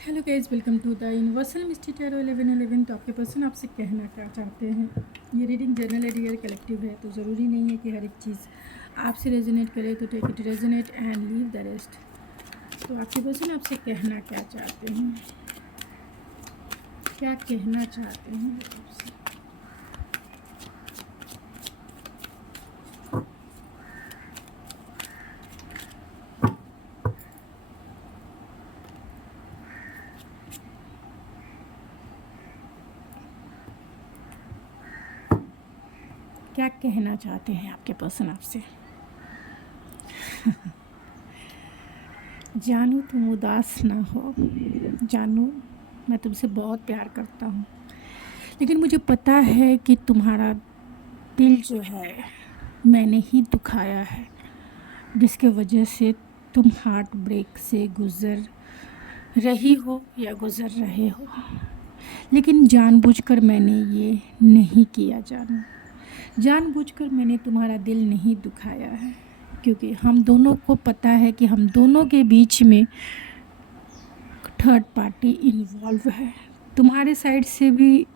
Hello guys, welcome to the universal mystery tarot 1111। तो आपके person आपसे कहना क्या चाहते हैं। ये रीडिंग जनरल है, रियल कलेक्टिव है, तो ज़रूरी नहीं है कि हर एक चीज़ आपसे रेजोनेट करे। तो take it resonate and leave the rest. तो आपके पर्सन आपसे कहना क्या चाहते हैं, क्या कहना चाहते हैं आपसे। क्या कहना चाहते हैं आपके पर्सन आपसे। जानू तुम उदास ना हो, जानू मैं तुमसे बहुत प्यार करता हूँ, लेकिन मुझे पता है कि तुम्हारा दिल जो है मैंने ही दुखाया है, जिसके वजह से तुम हार्ट ब्रेक से गुज़र रही हो या गुज़र रहे हो। लेकिन जानबूझकर मैंने ये नहीं किया, जानबूझकर मैंने तुम्हारा दिल नहीं दुखाया है, क्योंकि हम दोनों को पता है कि हम दोनों के बीच में थर्ड पार्टी इन्वॉल्व है। तुम्हारे साइड से भी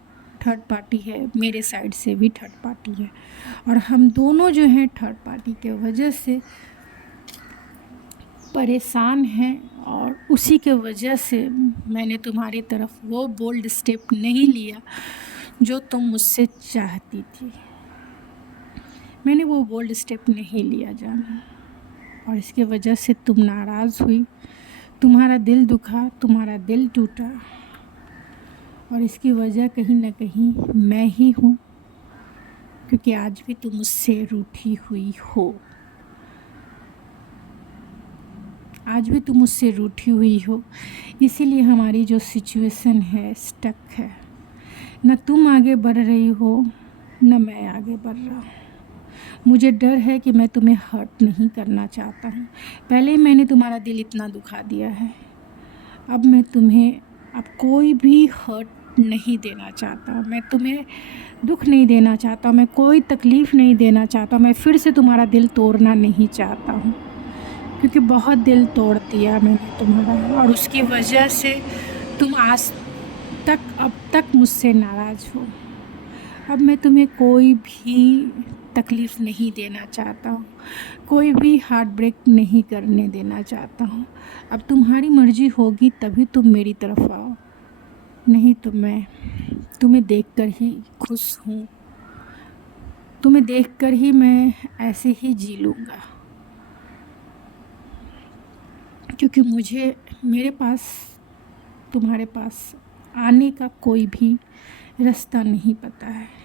थर्ड पार्टी है, मेरे साइड से भी थर्ड पार्टी है, और हम दोनों जो हैं थर्ड पार्टी के वजह से परेशान हैं। और उसी के वजह से मैंने तुम्हारी तरफ वो बोल्ड स्टेप नहीं लिया जो तुम मुझसे चाहती थी। मैंने वो बोल्ड स्टेप नहीं लिया जाना, और इसके वजह से तुम नाराज़ हुई, तुम्हारा दिल दुखा, तुम्हारा दिल टूटा। और इसकी वजह कहीं ना कहीं मैं ही हूँ, क्योंकि आज भी तुम मुझसे रूठी हुई हो, आज भी तुम मुझसे रूठी हुई हो। इसीलिए हमारी जो सिचुएशन है स्टक है। न तुम आगे बढ़ रही हो, न मैं आगे बढ़ रहा हूँ। मुझे डर है कि मैं तुम्हें हर्ट नहीं करना चाहता हूँ। पहले ही मैंने तुम्हारा दिल इतना दुखा दिया है, अब मैं तुम्हें अब कोई भी हर्ट नहीं देना चाहता। मैं तुम्हें दुख नहीं देना चाहता, मैं कोई तकलीफ़ नहीं देना चाहता, मैं फिर से तुम्हारा दिल तोड़ना नहीं चाहता हूँ, क्योंकि बहुत दिल तोड़ दिया मैंने तुम्हारा, और उसकी वजह से तुम आज तक अब तक मुझसे नाराज़ हो। अब मैं तुम्हें कोई भी तकलीफ़ नहीं देना चाहता हूँ, कोई भी हार्ट ब्रेक नहीं करने देना चाहता हूँ। अब तुम्हारी मर्ज़ी होगी तभी तुम मेरी तरफ आओ, नहीं तो मैं तुम्हें देखकर ही खुश हूँ, तुम्हें देखकर ही मैं ऐसे ही जी लूँगा, क्योंकि मुझे मेरे पास तुम्हारे पास आने का कोई भी रास्ता नहीं पता है।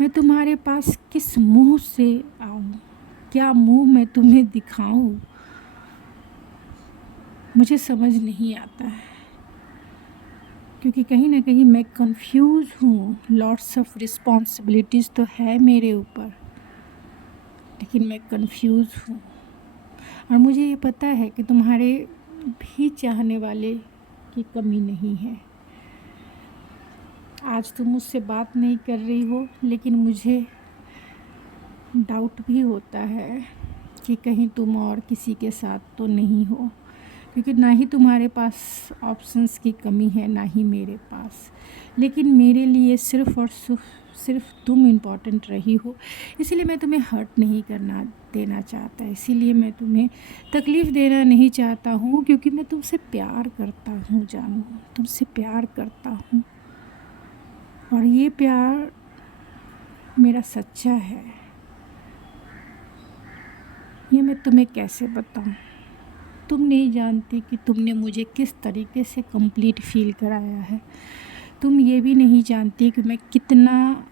मैं तुम्हारे पास किस मुंह से आऊँ, क्या मुंह मैं तुम्हें दिखाऊं, मुझे समझ नहीं आता है, क्योंकि कहीं ना कहीं मैं कंफ्यूज हूँ। लॉट्स ऑफ रिस्पॉन्सिबिलिटीज़ तो है मेरे ऊपर, लेकिन मैं कंफ्यूज हूँ। और मुझे ये पता है कि तुम्हारे भी चाहने वाले की कमी नहीं है। आज तुम मुझसे बात नहीं कर रही हो, लेकिन मुझे डाउट भी होता है कि कहीं तुम और किसी के साथ तो नहीं हो, क्योंकि ना ही तुम्हारे पास ऑप्शंस की कमी है, ना ही मेरे पास। लेकिन मेरे लिए सिर्फ़ और सिर्फ तुम इम्पॉर्टेंट रही हो, इसीलिए मैं तुम्हें हर्ट नहीं करना देना चाहता, इसीलिए मैं तुम्हें तकलीफ़ देना नहीं चाहता हूँ, क्योंकि मैं तुमसे प्यार करता हूँ जानू, तुमसे प्यार करता हूँ। और ये प्यार मेरा सच्चा है, ये मैं तुम्हें कैसे बताऊँ। तुम नहीं जानती कि तुमने मुझे किस तरीके से कंप्लीट फील कराया है। तुम ये भी नहीं जानती कि मैं कितना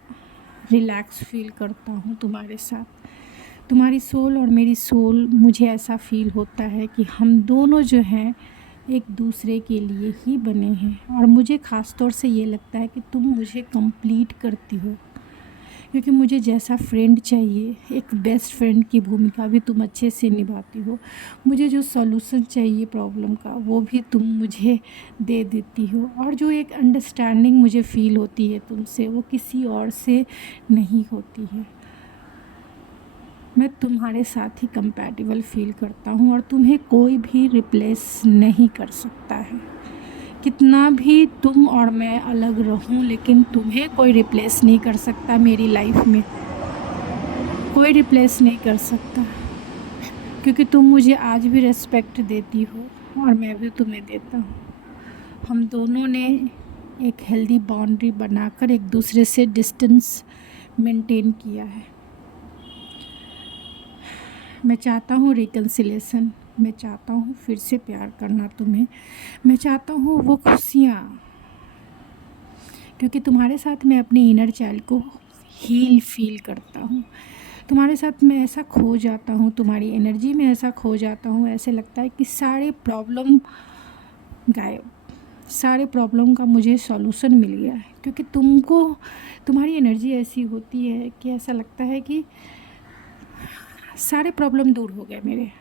रिलैक्स फील करता हूँ तुम्हारे साथ। तुम्हारी सोल और मेरी सोल, मुझे ऐसा फील होता है कि हम दोनों जो हैं एक दूसरे के लिए ही बने हैं। और मुझे ख़ास तौर से ये लगता है कि तुम मुझे कंप्लीट करती हो, क्योंकि मुझे जैसा फ्रेंड चाहिए, एक बेस्ट फ्रेंड की भूमिका भी तुम अच्छे से निभाती हो। मुझे जो सॉल्यूशन चाहिए प्रॉब्लम का, वो भी तुम मुझे दे देती हो। और जो एक अंडरस्टैंडिंग मुझे फ़ील होती है तुमसे, वो किसी और से नहीं होती है। मैं तुम्हारे साथ ही कंपैटिबल फ़ील करता हूँ, और तुम्हें कोई भी रिप्लेस नहीं कर सकता है, कितना भी तुम और मैं अलग रहूं, लेकिन तुम्हें कोई रिप्लेस नहीं कर सकता मेरी लाइफ में, कोई रिप्लेस नहीं कर सकता, क्योंकि तुम मुझे आज भी रिस्पेक्ट देती हो और मैं भी तुम्हें देता हूँ। हम दोनों ने एक हेल्दी बाउंड्री बनाकर एक दूसरे से डिस्टेंस मेंटेन किया है। मैं चाहता हूँ रिकन्सिलेशन, मैं चाहता हूँ फिर से प्यार करना तुम्हें, मैं चाहता हूँ वो खुशियाँ, क्योंकि तुम्हारे साथ मैं अपने इनर चाइल्ड को हील फील करता हूँ। तुम्हारे साथ मैं ऐसा खो जाता हूँ, तुम्हारी एनर्जी में ऐसा खो जाता हूँ, ऐसे लगता है कि सारे प्रॉब्लम गायब, सारे प्रॉब्लम का मुझे सॉल्यूशन मिल गया है, क्योंकि तुमको तुम्हारी एनर्जी ऐसी होती है कि ऐसा लगता है कि सारे प्रॉब्लम दूर हो गए मेरे।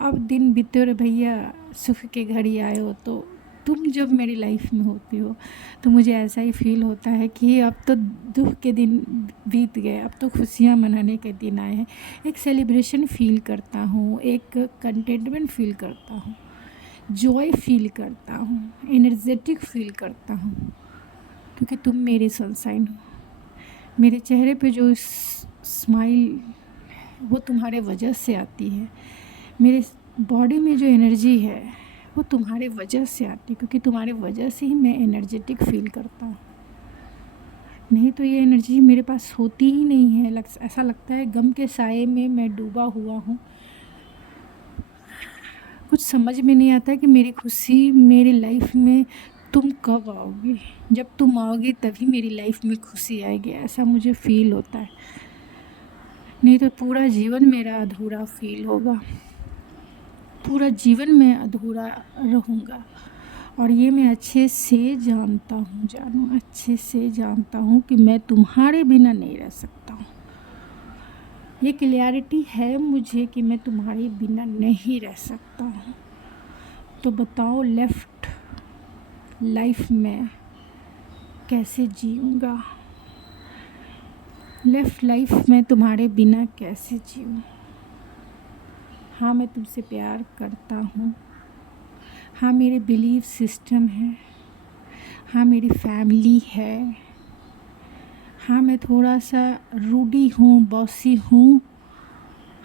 अब दिन बीते रे भैया, सुख के घड़ी आए हो, तो तुम जब मेरी लाइफ में होती हो तो मुझे ऐसा ही फील होता है कि अब तो दुख के दिन बीत गए, अब तो खुशियाँ मनाने के दिन आए हैं। एक सेलिब्रेशन फील करता हूँ, एक कंटेंटमेंट फील करता हूँ, जॉय फील करता हूँ, एनर्जेटिक फील करता हूँ, क्योंकि तुम मेरी सनशाइन हो। मेरे चेहरे पे जो स्माइल वो तुम्हारे वजह से आती है, मेरे बॉडी में जो एनर्जी है वो तुम्हारे वजह से आती है, क्योंकि तुम्हारे वजह से ही मैं एनर्जेटिक फील करता हूँ। नहीं तो ये एनर्जी मेरे पास होती ही नहीं है। ऐसा लगता है गम के साए में मैं डूबा हुआ हूँ। कुछ समझ में नहीं आता कि मेरी खुशी मेरी लाइफ में तुम कब आओगी। जब तुम आओगी तभी मेरी लाइफ में खुशी आएगी, ऐसा मुझे फील होता है। नहीं तो पूरा जीवन मेरा अधूरा फील होगा, पूरा जीवन मैं अधूरा रहूँगा। और ये मैं अच्छे से जानता हूँ जानू, अच्छे से जानता हूँ कि मैं तुम्हारे बिना नहीं रह सकता हूँ। ये क्लैरिटी है मुझे कि मैं तुम्हारे बिना नहीं रह सकता हूँ। तो बताओ लेफ्ट लाइफ में कैसे जीऊँगा, लेफ्ट लाइफ में तुम्हारे बिना कैसे जीऊँ। हाँ, मैं तुमसे प्यार करता हूँ, हाँ मेरे बिलीफ सिस्टम है, हाँ मेरी फैमिली है, हाँ मैं थोड़ा सा रूडी हूँ, बॉसी हूँ,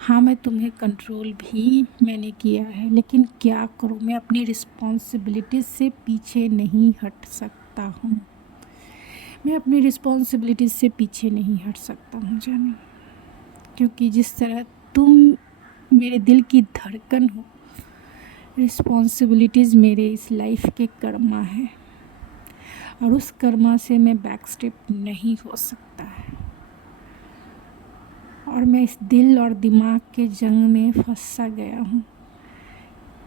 हाँ मैं तुम्हें कंट्रोल भी मैंने किया है, लेकिन क्या करूँ, मैं अपनी रिस्पॉन्सिबिलिटीज़ से पीछे नहीं हट सकता हूँ। मैं अपनी रिस्पॉन्सिबिलिटीज़ से पीछे नहीं हट सकता हूँ जानू, क्योंकि जिस तरह तुम मेरे दिल की धड़कन हो, रिस्पॉन्सिबिलिटीज़ मेरे इस लाइफ के कर्मा है, और उस कर्मा से मैं बैक स्टेप नहीं हो सकता है। और मैं इस दिल और दिमाग के जंग में फंसा गया हूँ,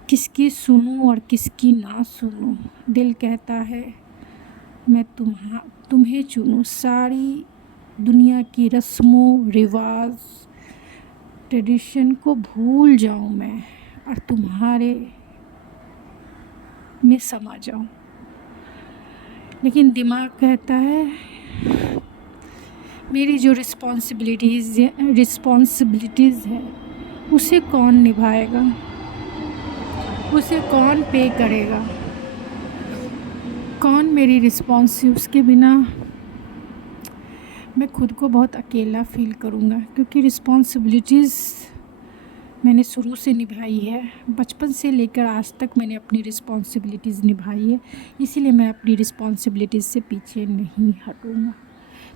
किसकी सुनूं और किसकी ना सुनूं। दिल कहता है मैं तुम्हें चुनूं, सारी दुनिया की रस्मों रिवाज ट्रेडिशन को भूल जाऊं मैं और तुम्हारे में समा जाऊं। लेकिन दिमाग कहता है मेरी जो रिस्पॉन्सिबिलिटीज़ है उसे कौन निभाएगा, उसे कौन पे करेगा, कौन मेरी रिस्पॉन्सिव। उसके बिना मैं खुद को बहुत अकेला फील करूँगा, क्योंकि रिस्पॉन्सिबिलिटीज़ मैंने शुरू से निभाई है, बचपन से लेकर आज तक मैंने अपनी रिस्पॉन्सिबिलिटीज़ निभाई है, इसीलिए मैं अपनी रिस्पॉन्सिबिलिटीज़ से पीछे नहीं हटूँगा।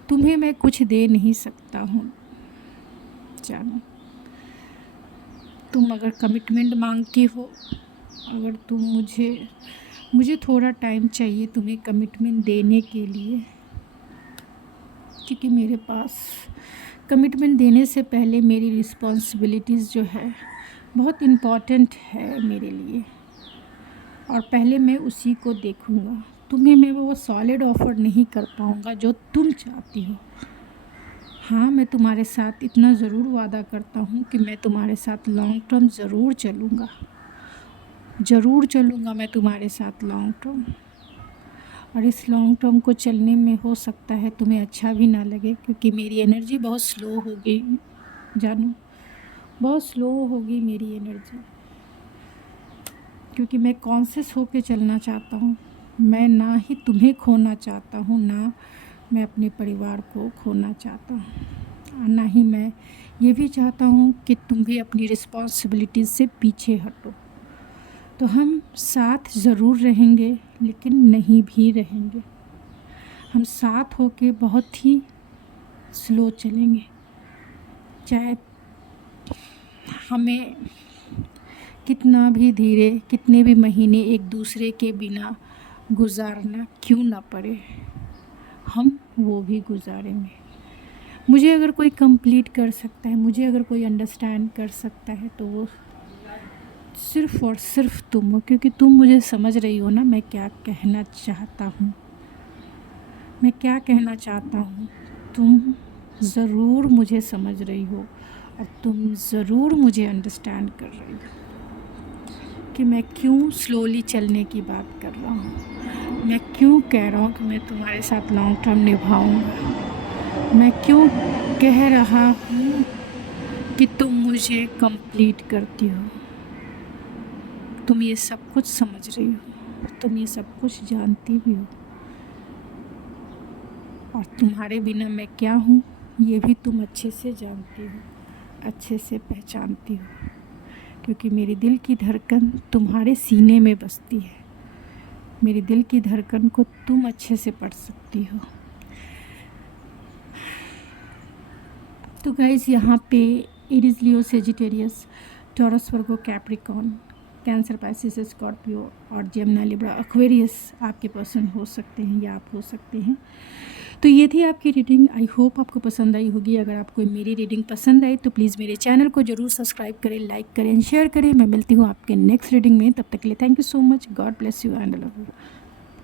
तुम्हें मैं कुछ दे नहीं सकता हूँ जानो। तुम अगर कमिटमेंट मांगती हो, अगर तुम मुझे थोड़ा टाइम चाहिए तुम्हें कमिटमेंट देने के लिए, क्योंकि मेरे पास कमिटमेंट देने से पहले मेरी रिस्पॉन्सिबिलिटीज़ जो है बहुत इम्पॉर्टेंट है मेरे लिए, और पहले मैं उसी को देखूँगा। तुम्हें मैं वो सॉलिड ऑफ़र नहीं कर पाऊँगा जो तुम चाहती हो। हाँ, मैं तुम्हारे साथ इतना ज़रूर वादा करता हूँ कि मैं तुम्हारे साथ लॉन्ग टर्म ज़रूर चलूँगा मैं तुम्हारे साथ लॉन्ग टर्म। और इस लॉन्ग टर्म को चलने में हो सकता है तुम्हें अच्छा भी ना लगे, क्योंकि मेरी एनर्जी बहुत स्लो होगी जानू, बहुत स्लो होगी मेरी एनर्जी, क्योंकि मैं कॉन्शियस होके चलना चाहता हूँ। मैं ना ही तुम्हें खोना चाहता हूँ, ना मैं अपने परिवार को खोना चाहता हूँ, और ना ही मैं ये भी चाहता हूँ कि तुम भी अपनी रिस्पॉन्सिबिलिटीज़ से पीछे हटो। तो हम साथ ज़रूर रहेंगे, लेकिन नहीं भी रहेंगे। हम साथ होके बहुत ही स्लो चलेंगे, चाहे हमें कितना भी धीरे, कितने भी महीने एक दूसरे के बिना गुजारना क्यों ना पड़े, हम वो भी गुजारेंगे। मुझे अगर कोई कंप्लीट कर सकता है, मुझे अगर कोई अंडरस्टैंड कर सकता है, तो वो सिर्फ़ और सिर्फ तुम हो, क्योंकि तुम मुझे समझ रही हो ना मैं क्या कहना चाहता हूँ। मैं क्या कहना चाहता हूँ, तुम ज़रूर मुझे समझ रही हो, और तुम ज़रूर मुझे अंडरस्टैंड कर रही हो कि मैं क्यों स्लोली चलने की बात कर रहा हूँ। मैं क्यों कह रहा हूँ कि मैं तुम्हारे साथ लॉन्ग टर्म निभाऊँगा। मैं क्यों कह रहा हूँ कि तुम मुझे कंप्लीट करती हो। तुम ये सब कुछ समझ रही हो, तुम ये सब कुछ जानती भी हो, और तुम्हारे बिना मैं क्या हूँ ये भी तुम अच्छे से जानती हो, अच्छे से पहचानती हो, क्योंकि मेरे दिल की धड़कन तुम्हारे सीने में बसती है। मेरे दिल की धड़कन को तुम अच्छे से पढ़ सकती हो। तो गाइस, यहाँ पे एरीज, लियो, सेजिटेरियस, टॉरस, वर्गो, कैप्रिकॉर्न, कैंसर, पाइसिस, स्कॉर्पियो और जेमिनी, लिब्रा, एक्वेरियस आपके पर्सन हो सकते हैं या आप हो सकते हैं। तो ये थी आपकी रीडिंग। आई होप आपको पसंद आई होगी। अगर आपको मेरी रीडिंग पसंद आई तो प्लीज़ मेरे चैनल को ज़रूर सब्सक्राइब करें, लाइक करें, शेयर करें। मैं मिलती हूँ आपके नेक्स्ट रीडिंग में। तब तक के लिए thank you so much. God bless you and love you.